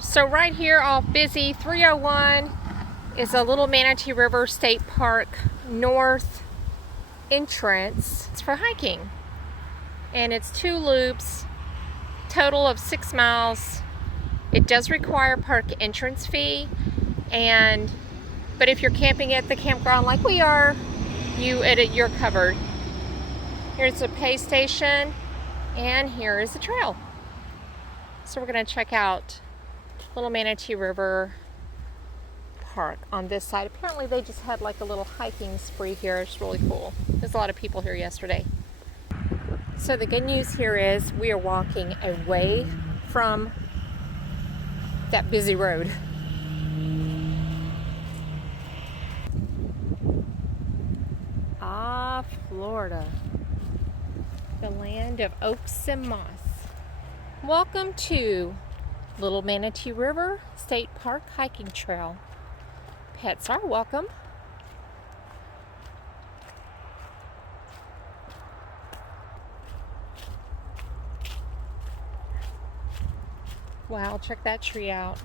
So right here off Busy 301 is a Little Manatee River State Park north entrance. It's for hiking. And it's 2 loops, total of 6 miles. It does require park entrance fee, but if you're camping at the campground like we are, you're covered. Here's the pay station, and here is the trail. So we're gonna check out Little Manatee River Park on this side. Apparently they just had like a little hiking spree here. It's really cool. There's a lot of people here yesterday. So the good news here is we are walking away from that busy road. Florida, the land of oaks and moss. Welcome to Little Manatee River State Park hiking trail. Pets are welcome. Wow, check that tree out.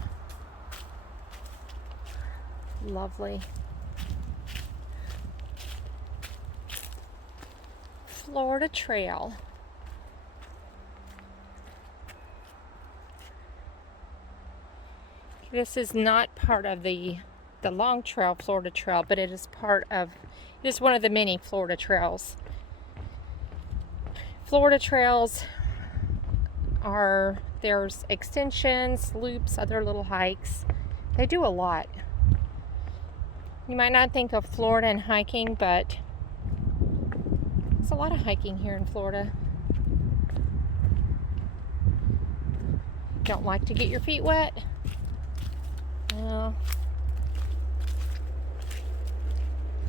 Lovely. Florida Trail. This is not part of the long trail, Florida Trail, but it is one of the many Florida trails. Florida trails there's extensions, loops, other little hikes. They do a lot. You might not think of Florida and hiking, but there's a lot of hiking here in Florida. Don't like to get your feet wet? Well,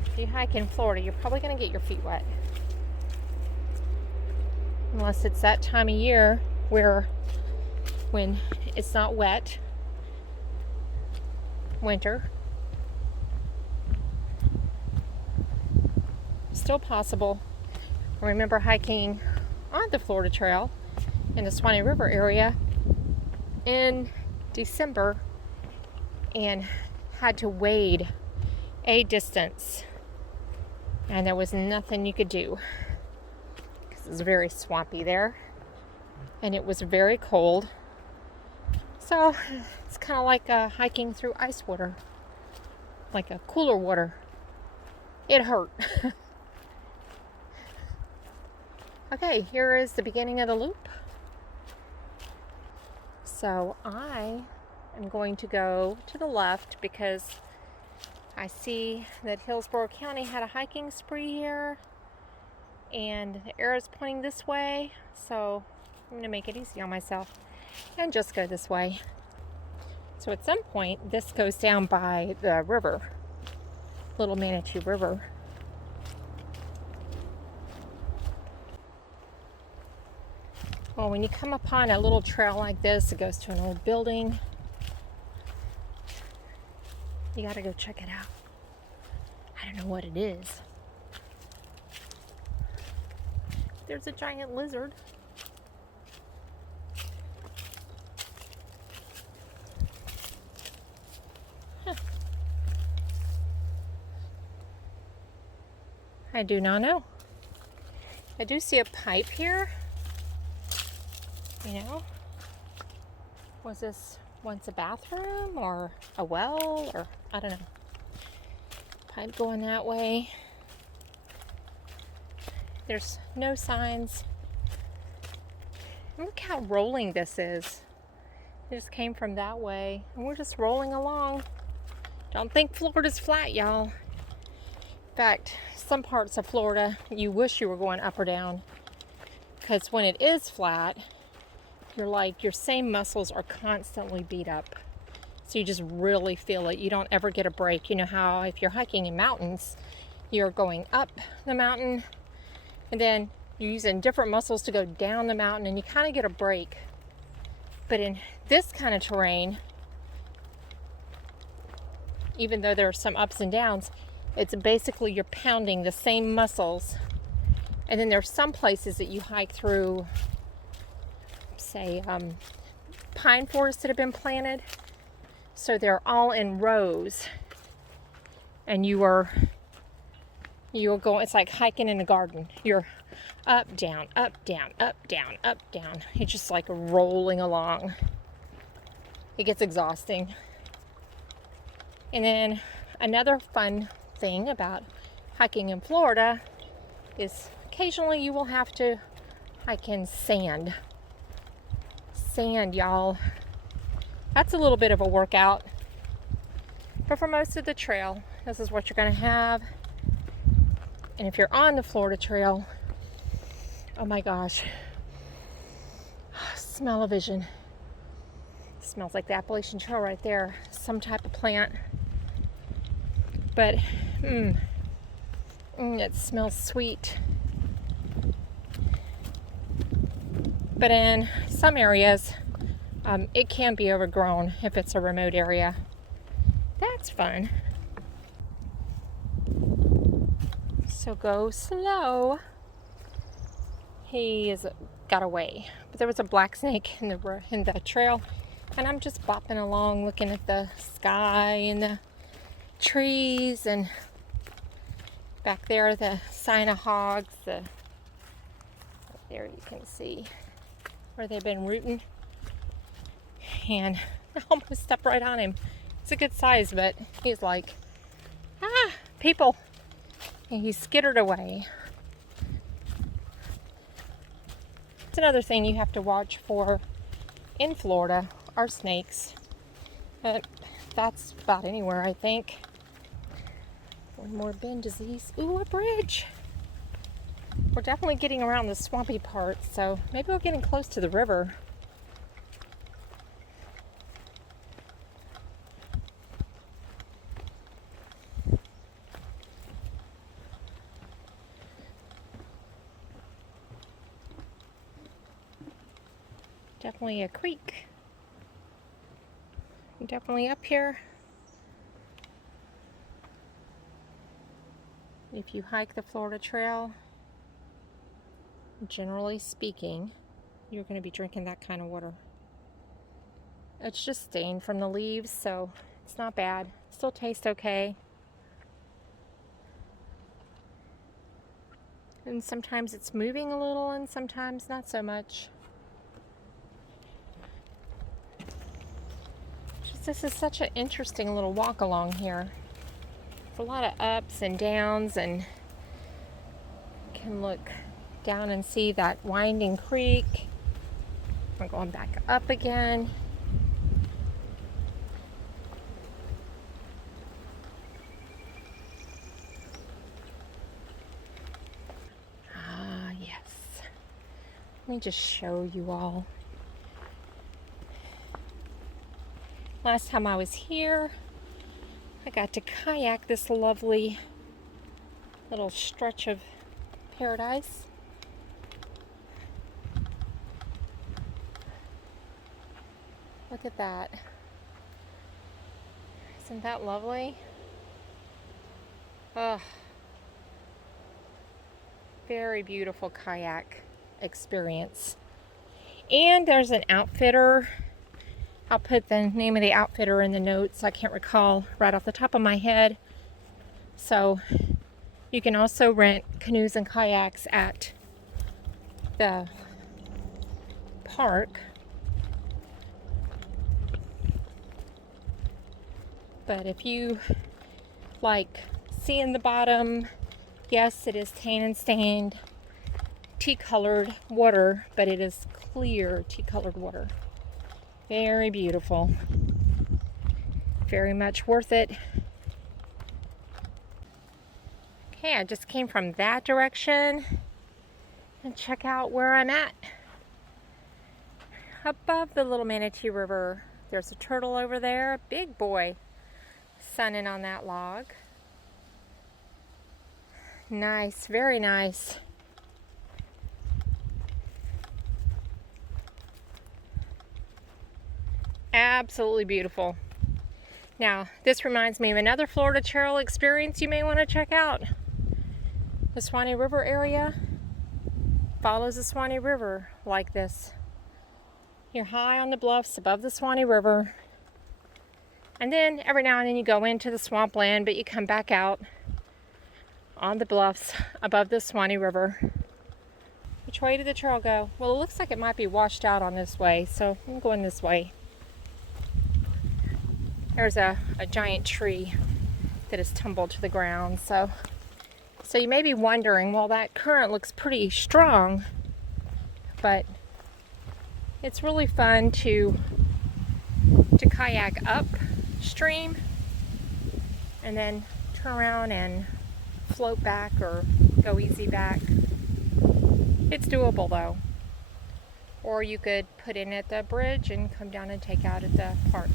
if you hike in Florida, you're probably going to get your feet wet. Unless it's that time of year when it's not wet. Winter. Still possible. I remember hiking on the Florida Trail in the Swanee River area in December and had to wade a distance, and there was nothing you could do because it was very swampy there and it was very cold. So it's kind of like hiking through ice water, like a cooler water. It hurt. Okay, here is the beginning of the loop. So I am going to go to the left because I see that Hillsborough County had a hiking spree here and the arrow's pointing this way, so I'm going to make it easy on myself and just go this way. So at some point this goes down by the river, Little Manatee River. Well, when you come upon a little trail like this, it goes to an old building. You gotta go check it out. I don't know what it is. There's a giant lizard. Huh. I do not know. I do see a pipe here. You know, was this once a bathroom or a well, or I don't know. Pipe going that way. There's no signs. Look how rolling this is. It just came from that way and we're just rolling along. Don't think Florida's flat, y'all. In fact, some parts of Florida you wish you were going up or down, because when it is flat, your same muscles are constantly beat up. So you just really feel it. You don't ever get a break. You know how if you're hiking in mountains, you're going up the mountain and then you're using different muscles to go down the mountain and you kind of get a break. But in this kind of terrain, even though there are some ups and downs, it's basically you're pounding the same muscles. And then there's some places that you hike through, say, pine forests that have been planted. So they're all in rows. And you'll go, it's like hiking in a garden. You're up, down, up, down, up, down, up, down. It's just like rolling along. It gets exhausting. And then another fun thing about hiking in Florida is occasionally you will have to hike in sand. Sand, y'all. That's a little bit of a workout. But for most of the trail, this is what you're going to have. And if you're on the Florida Trail, oh my gosh, smell-o-vision. Smells like the Appalachian Trail right there. Some type of plant. But it smells sweet. But in some areas, it can be overgrown if it's a remote area. That's fun. So go slow. He got away. But there was a black snake in the trail. And I'm just bopping along looking at the sky and the trees, and back there the sign of hogs. There you can see where they've been rooting. And I almost stepped right on him. It's a good size, but he's like, people. And he skittered away. It's another thing you have to watch for in Florida are snakes. But that's about anywhere, I think. One more bend disease. Ooh, a bridge. We're definitely getting around the swampy part, so maybe we're getting close to the river. Definitely a creek. Definitely up here. If you hike the Florida Trail, generally speaking, you're going to be drinking that kind of water. It's just stained from the leaves, so it's not bad. Still tastes okay. And sometimes it's moving a little and sometimes not so much. This is such an interesting little walk along here. There's a lot of ups and downs, and you can look down and see that winding creek. We're going back up again. Ah, yes. Let me just show you all. Last time I was here, I got to kayak this lovely little stretch of paradise. Look at that. Isn't that lovely? Ugh. Very beautiful kayak experience. And there's an outfitter. I'll put the name of the outfitter in the notes. I can't recall right off the top of my head. So you can also rent canoes and kayaks at the park. But if you like seeing the bottom, yes, it is tannin stained, tea-colored water, but it is clear tea-colored water. Very beautiful. Very much worth it. Okay, I just came from that direction. And check out where I'm at. Above the Little Manatee River. There's a turtle over there. Big boy. Sunning on that log. Nice. Very nice. Absolutely beautiful. Now, this reminds me of another Florida Trail experience you may want to check out. The Swanee River area follows the Swanee River like this. You're high on the bluffs above the Swanee River. And then every now and then you go into the swampland, but you come back out on the bluffs above the Swanee River. Which way did the trail go? Well, it looks like it might be washed out on this way, so I'm going this way. There's a giant tree that has tumbled to the ground. So you may be wondering, well, that current looks pretty strong, but it's really fun to kayak upstream and then turn around and float back or go easy back. It's doable though. Or you could put in at the bridge and come down and take out at the park.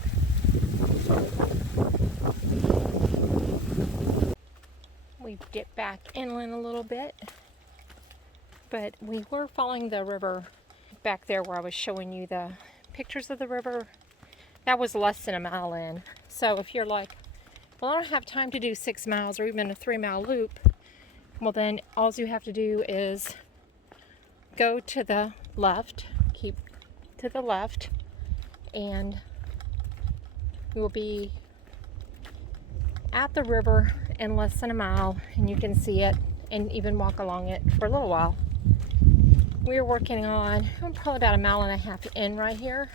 We've dipped back inland a little bit, but we were following the river back there where I was showing you the pictures of the river. That was less than a mile in. So if you're like, well, I don't have time to do 6 miles or even a 3-mile loop, well then all you have to do is go to the left, keep to the left, and you will be at the river in less than a mile, and you can see it and even walk along it for a little while. We're working on probably about 1.5 miles in right here,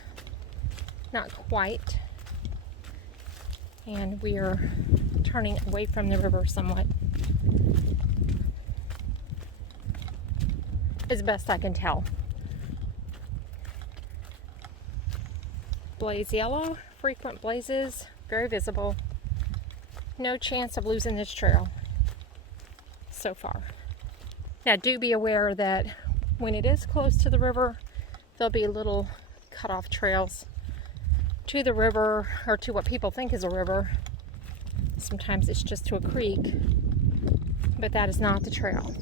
not quite, and we are turning away from the river somewhat, as best I can tell. Blaze yellow, frequent blazes, very visible. No chance of losing this trail so far. Now do be aware that when it is close to the river, there'll be little cut-off trails to the river, or to what people think is a river. Sometimes it's just to a creek, but that is not the trail.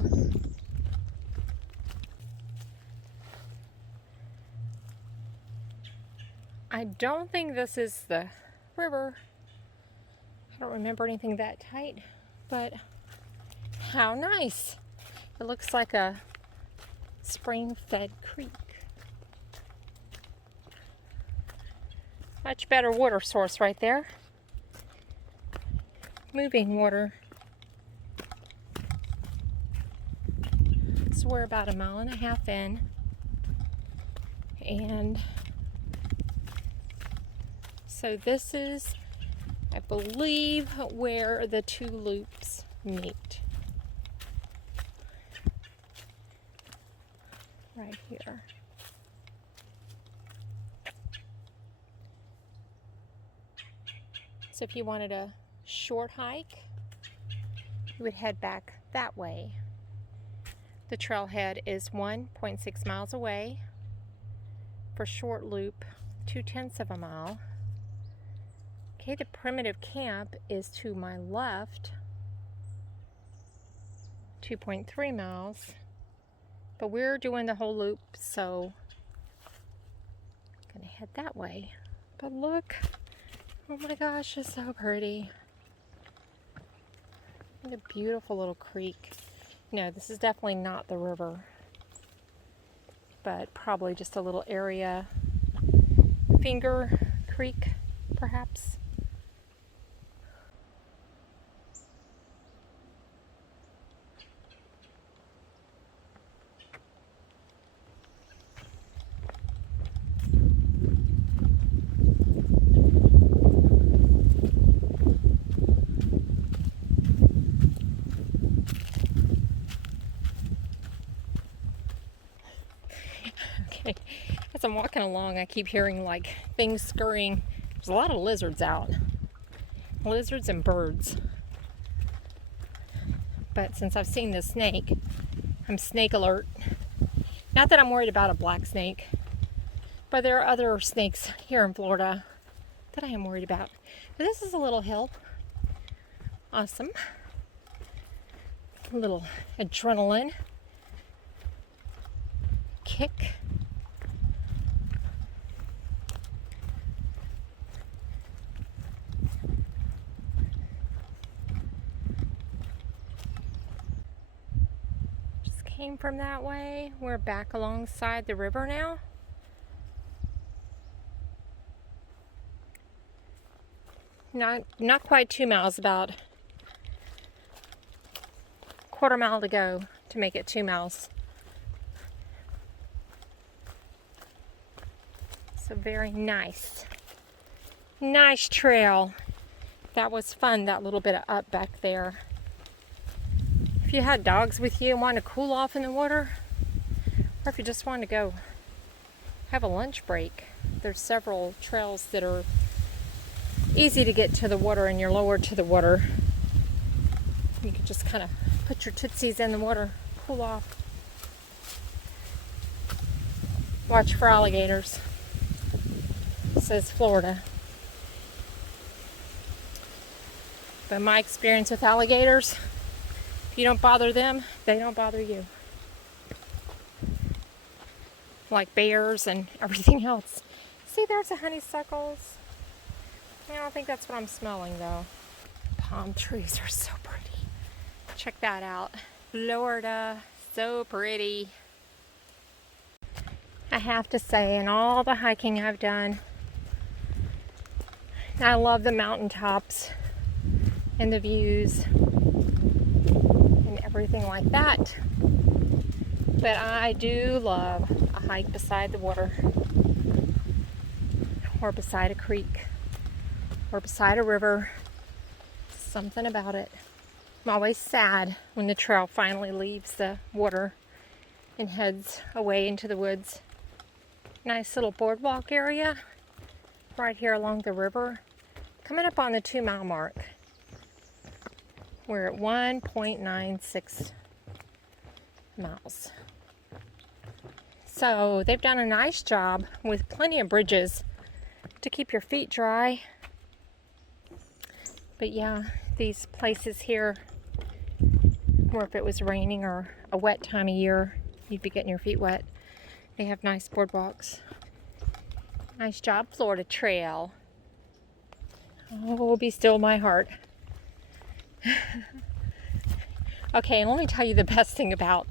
I don't think this is the river. I don't remember anything that tight, but how nice. It looks like a spring-fed creek. Much better water source right there. Moving water. So we're about 1.5 miles in, and so this is, I believe, where the two loops meet. Right here. So if you wanted a short hike, you would head back that way. The trailhead is 1.6 miles away. For short loop, 0.2 of a mile. Okay, the primitive camp is to my left, 2.3 miles, but we're doing the whole loop, so I'm gonna head that way. But look, oh my gosh, it's so pretty. What a beautiful little creek. No, this is definitely not the river, but probably just a little area, finger creek, perhaps. As I'm walking along, I keep hearing like things scurrying. There's a lot of lizards out. Lizards and birds. But since I've seen this snake, I'm snake alert. Not that I'm worried about a black snake, but there are other snakes here in Florida that I am worried about. But this is a little hill. Awesome. A little adrenaline kick. Came from that way. We're back alongside the river now. Not quite 2 miles, about quarter mile to go to make it 2 miles. So very nice. Nice trail. That was fun, that little bit of up back there. If you had dogs with you and want to cool off in the water, or if you just want to go have a lunch break, there's several trails that are easy to get to the water and you're lower to the water. You can just kind of put your tootsies in the water, cool off. Watch for alligators. It says Florida. But my experience with alligators, if you don't bother them, they don't bother you. Like bears and everything else. See, there's the honeysuckles. I don't think that's what I'm smelling though. Palm trees are so pretty. Check that out. Florida, so pretty. I have to say, in all the hiking I've done, I love the mountaintops and the views and everything like that. But I do love a hike beside the water, or beside a creek, or beside a river. Something about it. I'm always sad when the trail finally leaves the water and heads away into the woods. Nice little boardwalk area right here along the river. Coming up on the 2 mile mark. We're at 1.96 miles. So they've done a nice job with plenty of bridges to keep your feet dry. But yeah, these places here, or if it was raining or a wet time of year, you'd be getting your feet wet. They have nice boardwalks. Nice job, Florida Trail. Oh, be still my heart. Okay, and let me tell you the best thing about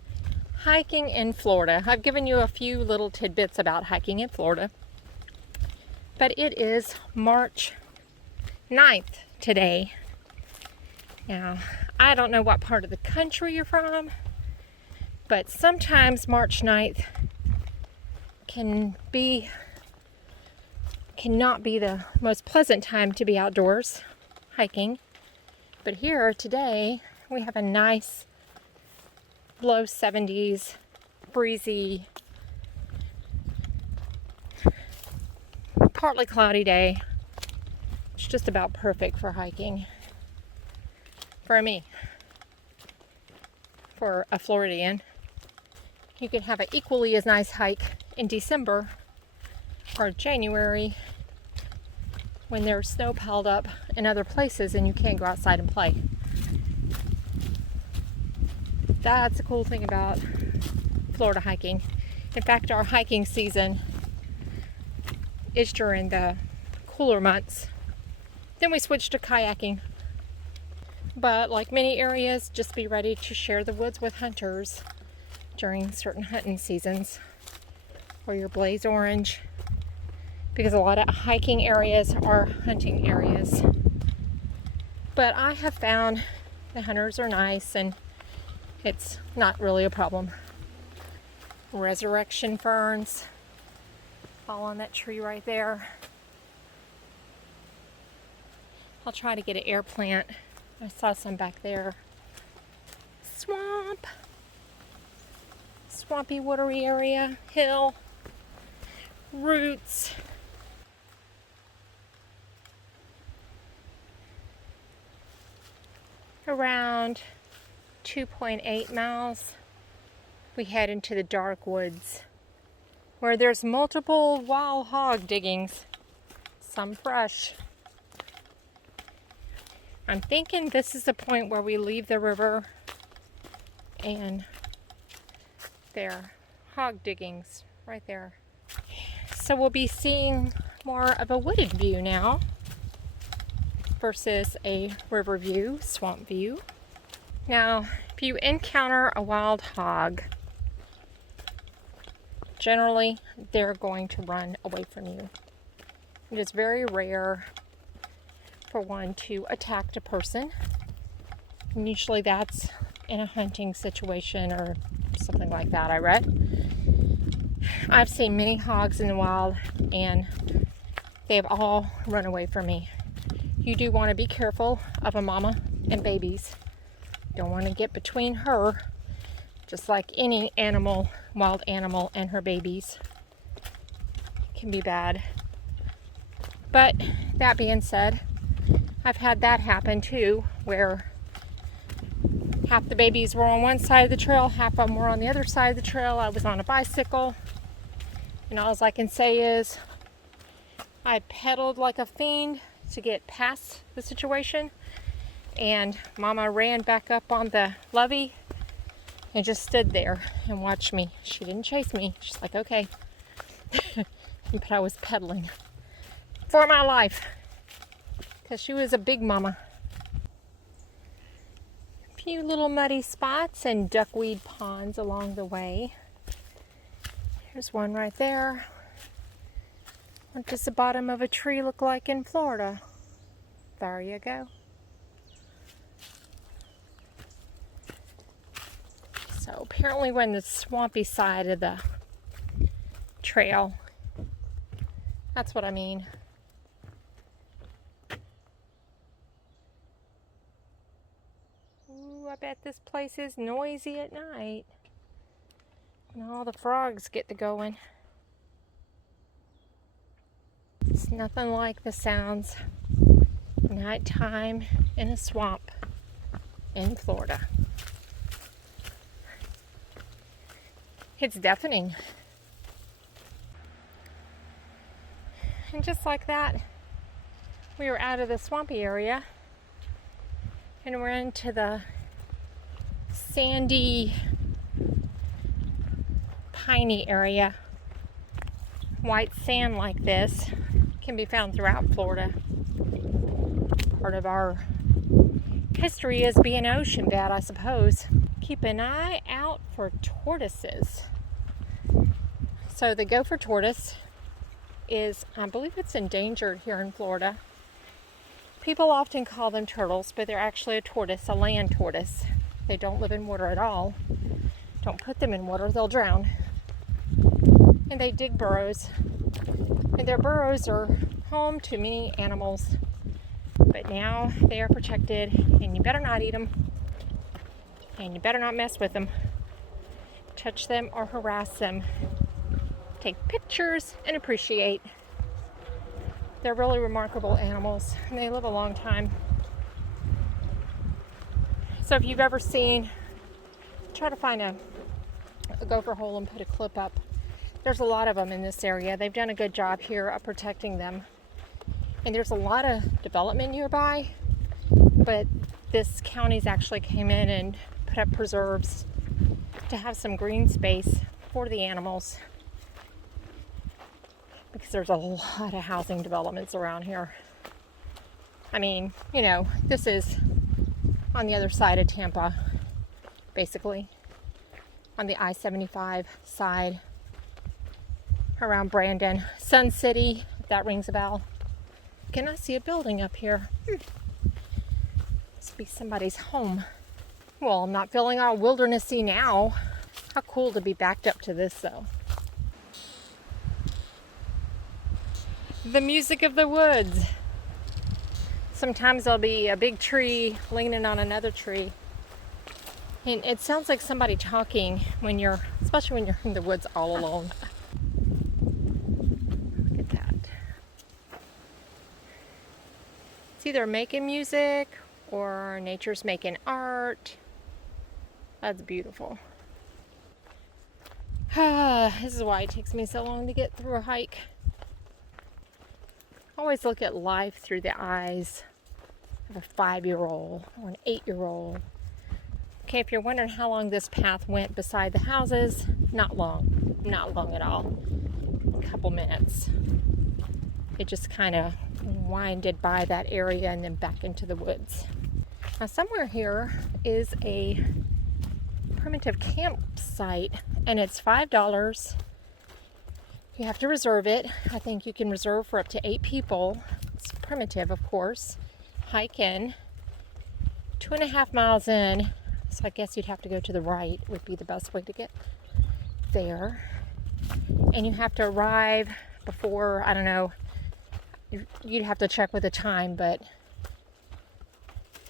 hiking in Florida. I've given you a few little tidbits about hiking in Florida. But it is March 9th today. Now, I don't know what part of the country you're from, but sometimes March 9th cannot be the most pleasant time to be outdoors hiking. But here today, we have a nice low 70s, breezy, partly cloudy day. It's just about perfect for hiking. For me. For a Floridian. You could have an equally as nice hike in December or January when there's snow piled up in other places and you can't go outside and play. That's a cool thing about Florida hiking. In fact, our hiking season is during the cooler months. Then we switch to kayaking. But like many areas, just be ready to share the woods with hunters during certain hunting seasons. Or your blaze orange. Because a lot of hiking areas are hunting areas. But I have found the hunters are nice and it's not really a problem. Resurrection ferns all on that tree right there. I'll try to get an air plant. I saw some back there. Swamp. Swampy, watery area. Hill. Roots. Around 2.8 miles, we head into the dark woods where there's multiple wild hog diggings, some fresh. I'm thinking this is the point where we leave the river and there, hog diggings right there. So we'll be seeing more of a wooded view now versus a river view, swamp view. Now, if you encounter a wild hog, generally they're going to run away from you. It is very rare for one to attack a person. And usually that's in a hunting situation or something like that, I read. I've seen many hogs in the wild and they've all run away from me. You do want to be careful of a mama and babies. Don't want to get between her, just like any animal, wild animal, and her babies. It can be bad. But that being said, I've had that happen too, where half the babies were on one side of the trail, half of them were on the other side of the trail. I was on a bicycle, and all I can say is I pedaled like a fiend to get past the situation, and Mama ran back up on the levee and just stood there and watched me. She didn't chase me. She's like, okay. But I was pedaling for my life because she was a big mama. A few little muddy spots and duckweed ponds along the way. Here's one right there. What does the bottom of a tree look like in Florida? There you go. So apparently we're in the swampy side of the trail. That's what I mean. Ooh, I bet this place is noisy at night. And all the frogs get to going. It's nothing like the sounds nighttime in a swamp in Florida. It's deafening. And just like that, we were out of the swampy area and we're into the sandy, piney area. White sand like this can be found throughout Florida. Part of our history is being ocean bad, I suppose. Keep an eye out for tortoises. So the Gopher Tortoise is, I believe it's endangered here in Florida. People often call them turtles, but they're actually a tortoise, a land tortoise. They don't live in water at all. Don't put them in water, they'll drown. And they dig burrows. And their burrows are home to many animals. But now they are protected, and you better not eat them. And you better not mess with them. Touch them or harass them. Take pictures and appreciate. They're really remarkable animals, and they live a long time. So if you've ever seen, try to find a gopher hole and put a clip up. There's a lot of them in this area. They've done a good job here of protecting them. And there's a lot of development nearby, but this county's actually came in and put up preserves to have some green space for the animals, because there's a lot of housing developments around here. I mean, you know, this is on the other side of Tampa, basically, on the I-75 side, around Brandon. Sun City, if that rings a bell. Can I see a building up here? Must be somebody's home. Well, I'm not feeling all wildernessy now. How cool to be backed up to this, though. The music of the woods. Sometimes there'll be a big tree leaning on another tree. And it sounds like somebody talking when you're, especially when you're in the woods all alone. Look at that. It's either making music or nature's making art. That's beautiful. This is why it takes me so long to get through a hike. I always look at life through the eyes of a 5-year-old or an 8-year-old. Okay, if you're wondering how long this path went beside the houses, not long. Not long at all. A couple minutes. It just kind of winded by that area and then back into the woods. Now somewhere here is a primitive campsite, and it's $5. You have to reserve it. I think you can reserve for up to 8 people. It's primitive, of course. hike in 2.5 miles in, so I guess you'd have to go to the right would be the best way to get there. And you have to arrive before, I don't know, you'd have to check with the time, but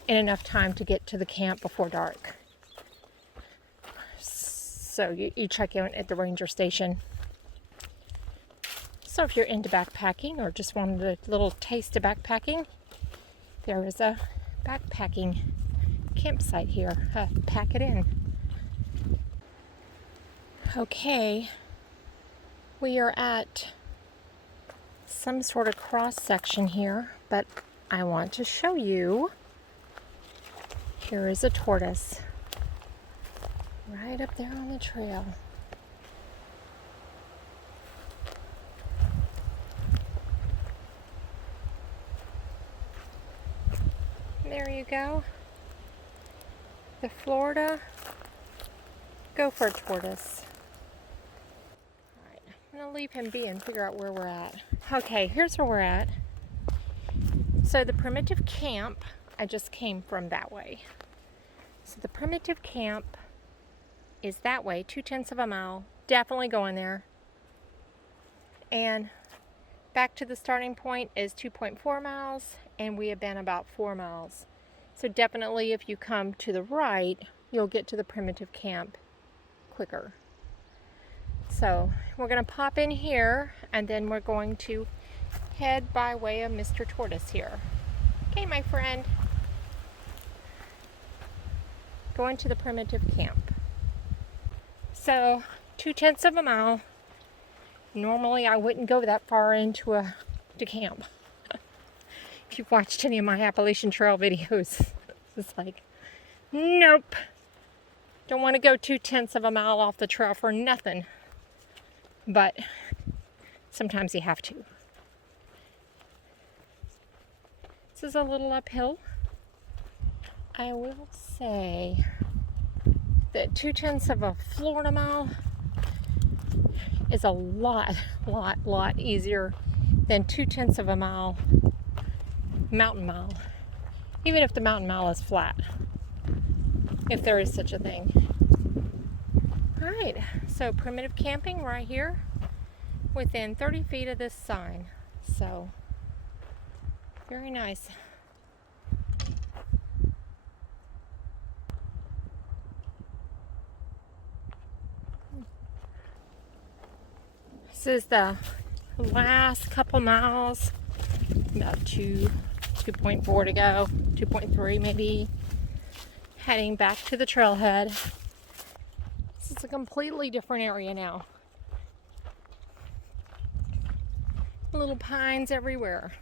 in enough time to get to the camp before dark. So you check in at the ranger station. So if you're into backpacking or just wanted a little taste of backpacking, there is a backpacking campsite here. Pack it in. Okay, we are at some sort of cross section here, but I want to show you. Here is a tortoise right up there on the trail. There you go. The Florida Gopher Tortoise. Alright, I'm going to leave him be and figure out where we're at. Okay, here's where we're at. So the primitive camp, I just came from that way. So the primitive camp is that way, 0.2 of a mile. Definitely going there. And back to the starting point is 2.4 miles, and we have been about 4 miles. So definitely if you come to the right, you'll get to the primitive camp quicker. So we're going to pop in here, and then we're going to head by way of Mr. Tortoise here. Okay, my friend. Going to the primitive camp. So 0.2 of a mile. Normally I wouldn't go that far into to camp. If you've watched any of my Appalachian Trail videos, it's like, nope. Don't want to go 0.2 of a mile off the trail for nothing. But sometimes you have to. This is a little uphill. I will say that 0.2 of a Florida mile is a lot easier than 0.2 of a mile mountain mile. Even if the mountain mile is flat. If there is such a thing. Alright, so primitive camping right here within 30 feet of this sign. So, very nice. This is the last couple miles, about 2.4 to go, 2.3 maybe, heading back to the trailhead. This is a completely different area now. Little pines everywhere,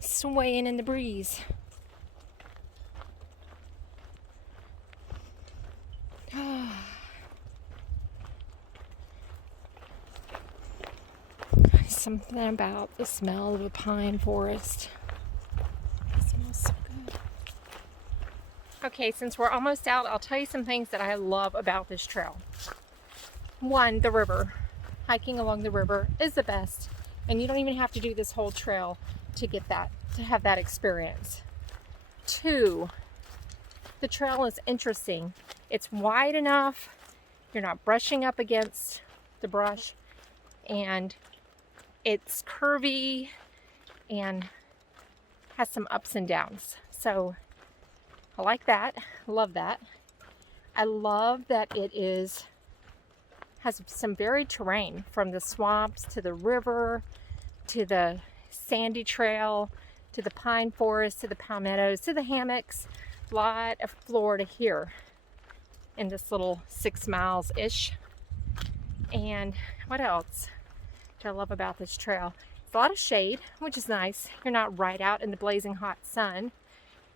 swaying in the breeze. Something about the smell of a pine forest. It smells so good. Okay, since we're almost out, I'll tell you some things that I love about this trail. One, the river. Hiking along the river is the best, and you don't even have to do this whole trail to get that, to have that experience. Two, the trail is interesting. It's wide enough, you're not brushing up against the brush, and it's curvy and has some ups and downs. So I like that. Love that. I love that it has some varied terrain, from the swamps to the river to the sandy trail to the pine forest to the palmettos to the hammocks. A lot of Florida here in this little 6 miles ish. And what else do I love about this trail? It's a lot of shade, which is nice. You're not right out in the blazing hot sun,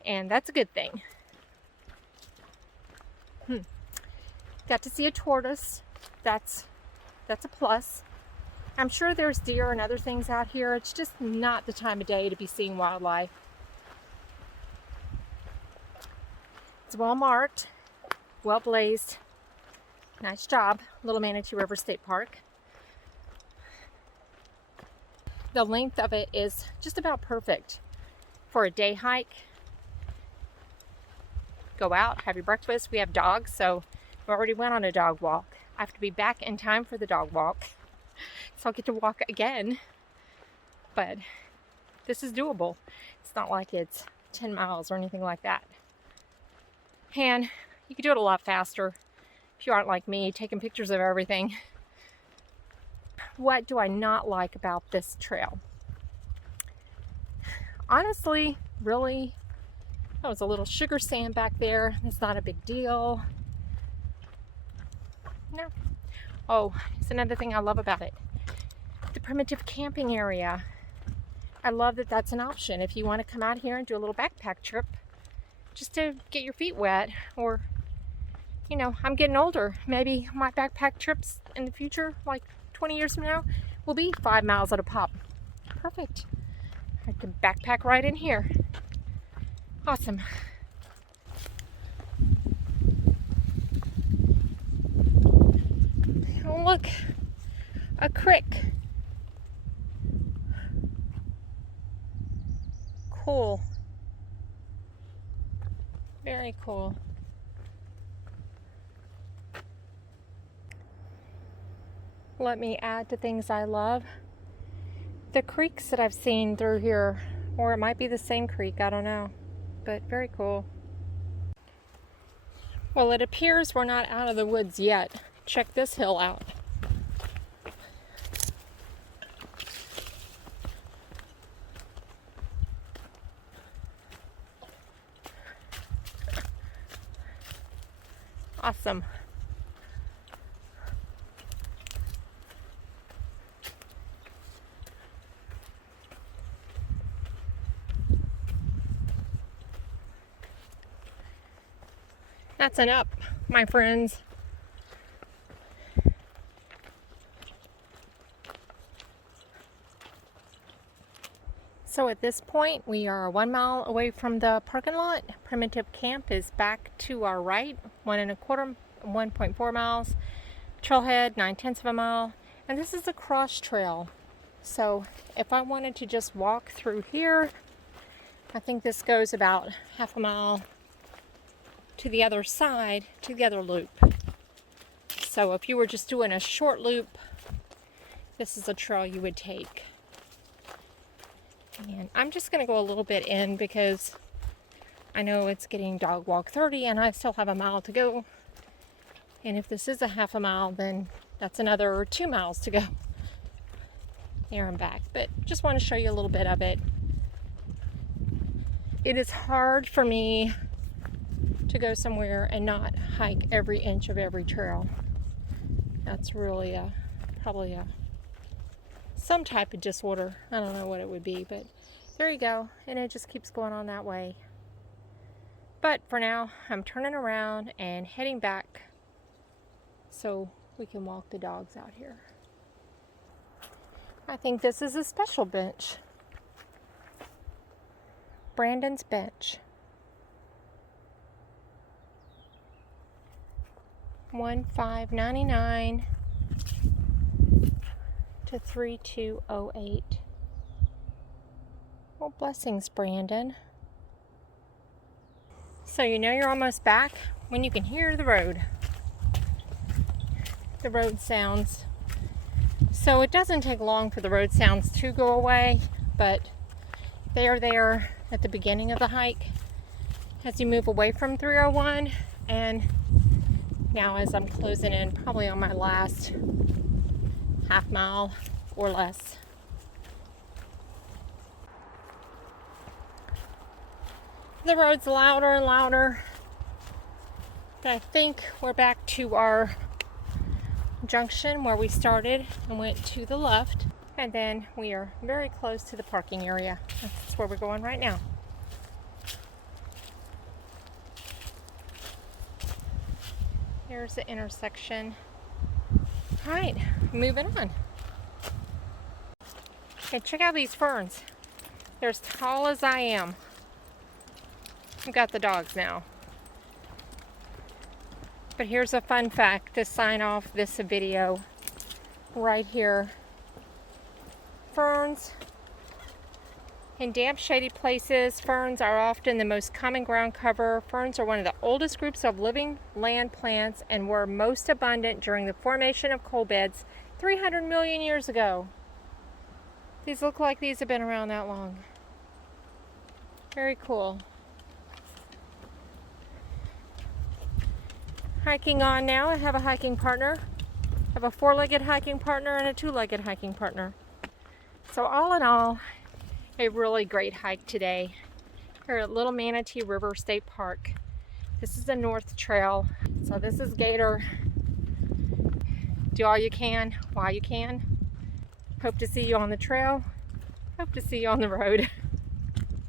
and that's a good thing. Got to see a tortoise. That's a plus. I'm sure there's deer and other things out here. It's just not the time of day to be seeing wildlife. It's well marked, well blazed. Nice job, Little Manatee River State Park. The length of it is just about perfect for a day hike. Go out, have your breakfast. We have dogs, so we already went on a dog walk. I have to be back in time for the dog walk, so I'll get to walk again. But this is doable. It's not like it's 10 miles or anything like that. And you can do it a lot faster if you aren't like me, taking pictures of everything. What do I not like about this trail? Honestly, really, that was a little sugar sand back there. It's not a big deal. No. Oh, it's another thing I love about it. The primitive camping area. I love that that's an option. If you want to come out here and do a little backpack trip, just to get your feet wet, or, you know, I'm getting older. Maybe my backpack trips in the future, like 20 years from now, will be 5 miles at a pop. Perfect. I can backpack right in here. Awesome. Oh, look, a creek. Cool. Very cool. Let me add to things I love. The creeks that I've seen through here, or it might be the same creek, I don't know, but very cool. Well, it appears we're not out of the woods yet. Check this hill out. Awesome. That's an up, my friends. So at this point, we are 1 mile away from the parking lot. Primitive Camp is back to our right, 1.4 miles. Trailhead, 9/10 of a mile. And this is a cross trail. So if I wanted to just walk through here, I think this goes about half a mile to the other side, to the other loop. So if you were just doing a short loop, this is a trail you would take. And I'm just going to go a little bit in because I know it's getting dog walk 30 and I still have a mile to go. And if this is a half a mile, then that's another 2 miles to go there and back. But just want to show you a little bit of it. It is hard for me to go somewhere and not hike every inch of every trail. That's really probably some type of disorder. I don't know what it would be, but there you go. And it just keeps going on that way. But for now, I'm turning around and heading back so we can walk the dogs out here. I think this is a special bench. Brandon's bench. 1599 to 3208. Well, blessings, Brandon. So you know you're almost back when you can hear the road. The road sounds. So it doesn't take long for the road sounds to go away, but they are there at the beginning of the hike as you move away from 301, and now as I'm closing in, probably on my last half mile or less. The road's louder and louder, but I think we're back to our junction where we started and went to the left, and then we are very close to the parking area. That's where we're going right now. There's the intersection. All right, moving on. Okay, check out these ferns. They're as tall as I am. I've got the dogs now. But here's a fun fact to sign off this video. Right here. Ferns In damp, shady places, ferns are often the most common ground cover. Ferns are one of the oldest groups of living land plants and were most abundant during the formation of coal beds 300 million years ago. These look like these have been around that long. Very cool. Hiking on now. I have a hiking partner. I have a four-legged hiking partner and a two-legged hiking partner. So all in all, a really great hike today here at Little Manatee River State Park. This is the North Trail. So this is Gator. Do all you can while you can. Hope to see you on the trail. Hope to see you on the road.